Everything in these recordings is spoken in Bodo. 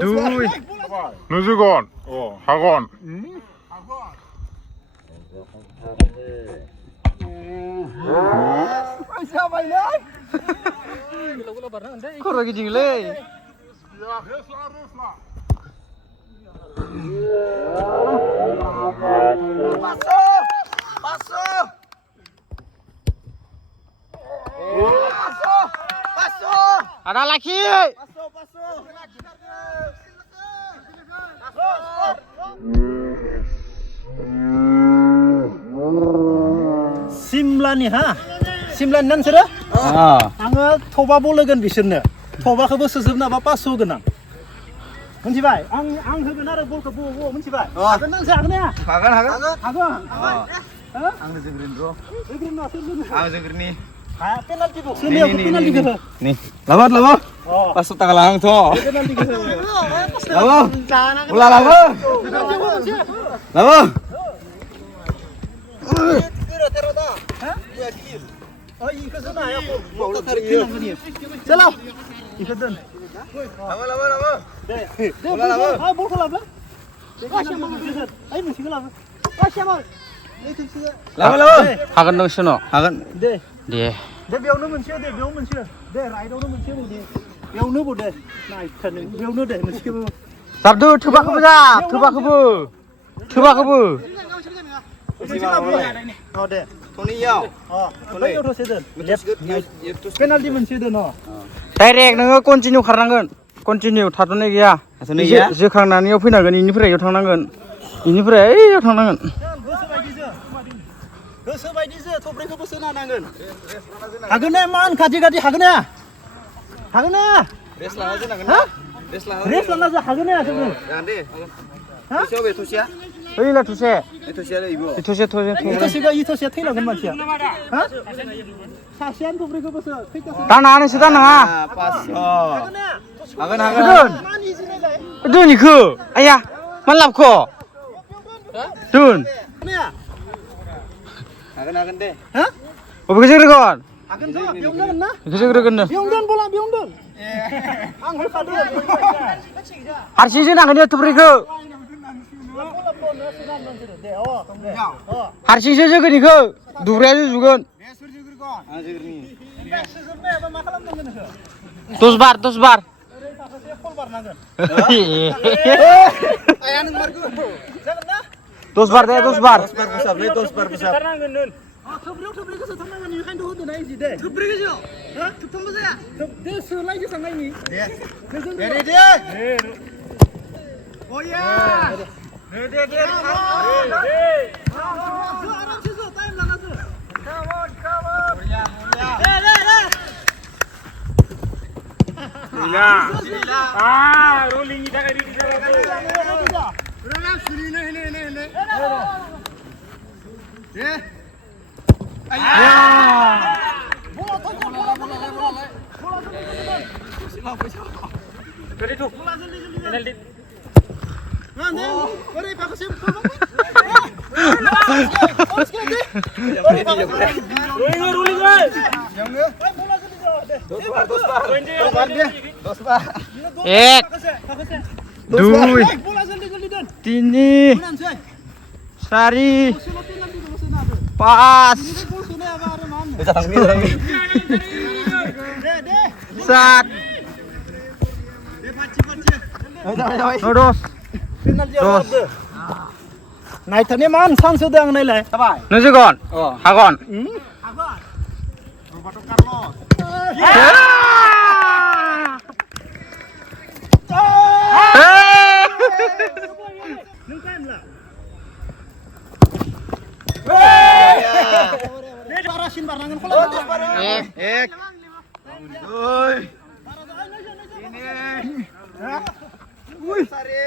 Duy. Nujugon. Hagon. Khoro giding le. Ada lagi. Simla nih ha, Simla nan sera? Angga thoba bolegan bisorno, thobaखौबो सोजोबना बा 500 गोनां मोनथिबाय आं होगोन आरो बलखौ बो मोनथिबाय हागोन नों हागोन ना हागोन आं जोग्रिन र' जोग्रिन ना सोरनो आं जोग्रिनि हा पेनाल्टि बक्स नि पेनाल्टि हो नि लाबो 500 টাকা लांथ' पेनाल्टि हो लाबो बोला लाबो Oh, ikan sana ya, mau tarik bilang ke dia. Jalan, ikan dan. Lama. Deh, ah, bol kelapa. Kasih mau besar. Ayo mesti kelapa. Kasih mau. Lama. Hagan dong sono. Hagan. Deh. Deh. Deh biawno moनसे deh, biaw moनसे. Deh, राइटआवनो मोनसे दे. बियावनो बो दे. नाय थानो बियावनो दे मोनसेखौबो. Sabdu थोबाखौबो जा, थोबाखौबो. Oh deh. Toniyaw. Bayयाव दसे दोन. पेनाल्टि मोनसे दोन डाइरेक्ट नोङो कन्टिनिउ खारनांगोन. कन्टिनिउ थाथ'नाय गैया. जोखांनानैयाव फैनांगोन, इनिफ्राय याव थांनांगोन. इनिफ्राय याव थांनांगोन. गोसो बायदि जो थब्रैखौबो सोना होनांगोन. हागोन ना मान खाथि हागोन ना? रेस लाना जोनांगोन ना? रेस लाना जो हागोन ना जोङो? जागोन दे. Ha? Tosiya. Oilah tose. Tosiya ibu. Tosiya थैलांगोन मानसिया. Ha? सासेयानो थब्रैखौबो सो खैथासो. दाना नङा. 500. हागोन. Dun iku. Ayah, malap ko. Dun. हागोन दे. Ha? Opo kejeregon. हागोन ज' बेयावनो ना? Kejeregon. बेयावनो. आं होखादों. हारसिंसो नांगोन थब्रैखौ. हारसिंसो जोगोन इखौ. दुब्रायासो जुगोन. आं जोगोरनि. सोजोबनो हायाबा मा खालामनांगोन नोंखो? 10 बार. माखासे फल बारनांगोन. आया नों मारगो. जागोन ना? 10 बार दे 10 बार. 10 बार बोसाब. थारनांगोन। थब्रैखौसो थांनांगोन इखायनो होदो ना इजि दे. थब्रैखौसो? हा? थुबथामबो जाया? दे सोलायजो थांनायनि. दे. ओया! दे. आरामसे जो टाइम लाना जो. Come on. दे. रोलिंनि थाखाय रेडि जाबाय. रोला सुरिनो हेने. दे. आया! बोला Ready to. Penalty. Nanti, beri pakai sim. Rolling. Ek. Duy. Tini. Sari. Pas. Sat. Terus. नायथारनि मान सान्स होदों आं नायलाय नों जोगोन हागोन रबार्ट' कार्लस नों टाइमला बारासिन बारनांगोन एक दुइ सारि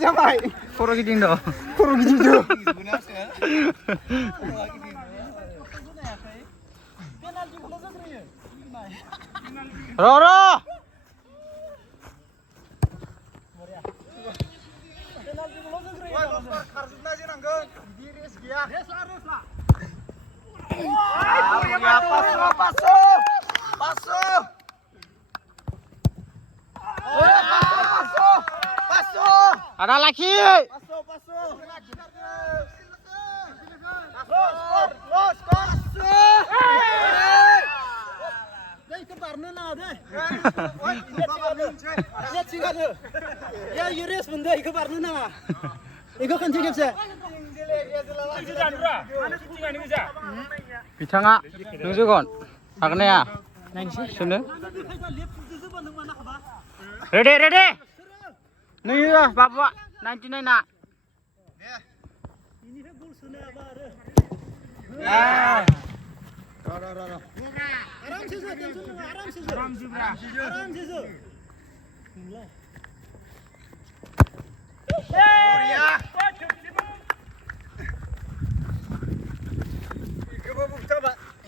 जाबाय खर' गिदिंदो र' Ada lagi. Đây cái bản nữa nào đây? Lihat sih kan? Ya Yuris benda cái bản nữa nào? Iku kan cakap saya. Bicara nunggukan. Agaknya ya. Sini. Ready. Nih lah, bapak. Nanti nak. Ini kan gol sana apa? Aram se zo, tension na aram se zo. Aram se zo.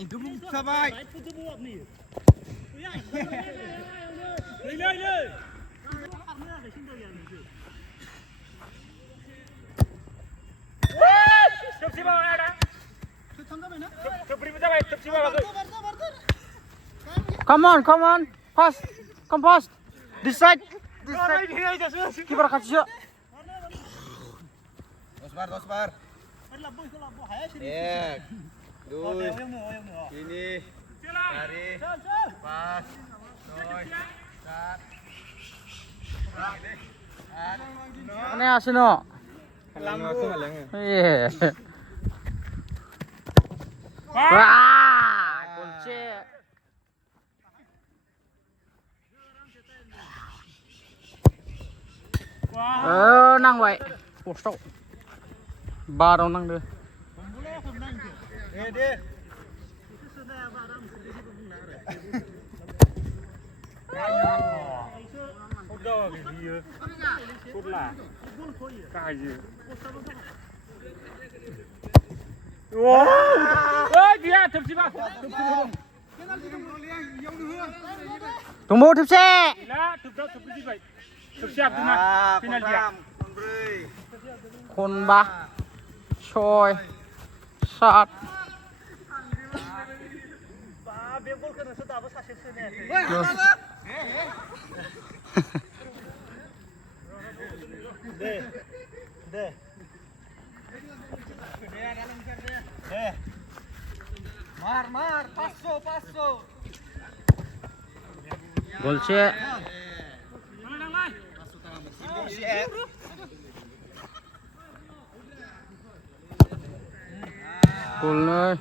Itu bukta baik. Itu buat ni. Ya. Le. Tepsi bawa ada. Tepsi bawa. Come on. Pass. Come pass. This side. Kiper kasih. Dos bar. Ek. Dua. Ini. Cari. Pas. Doi. Kat. Ini asino. Lambu. Iya. Wah, kunci. Nang vậy. Ủa sao? Ba đâu nang được. Đi. Udah gitu. Kurlah. Kaji. Wow. Dia tepsi bang. Tunggu tipsi. Lah, tepsi baik. Tepsi Abdullah. Final dia. Kon ba. Choi. Sat. Bebol kan sudah apa sahaja sini. Deh. Mar, passo. Gol cek. Gol nih.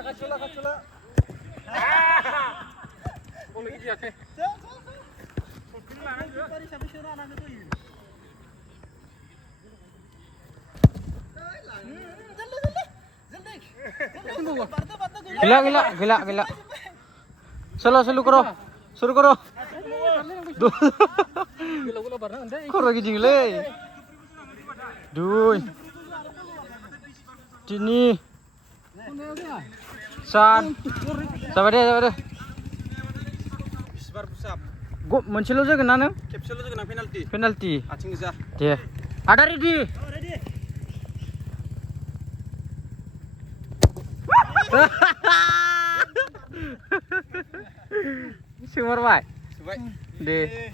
Kacula. Boleh gitu ya, Teh. Gila. Selo karo. Suruh karo. Karo gini le. Duy. Dini. San. Sabar deh. Bisbar busap. Gua mencelo aja kena nih. Capsule itu kena penalti. Penalti. Acing Zah. Dia. Ada ready. Sumber baik. Sebaik. Deh.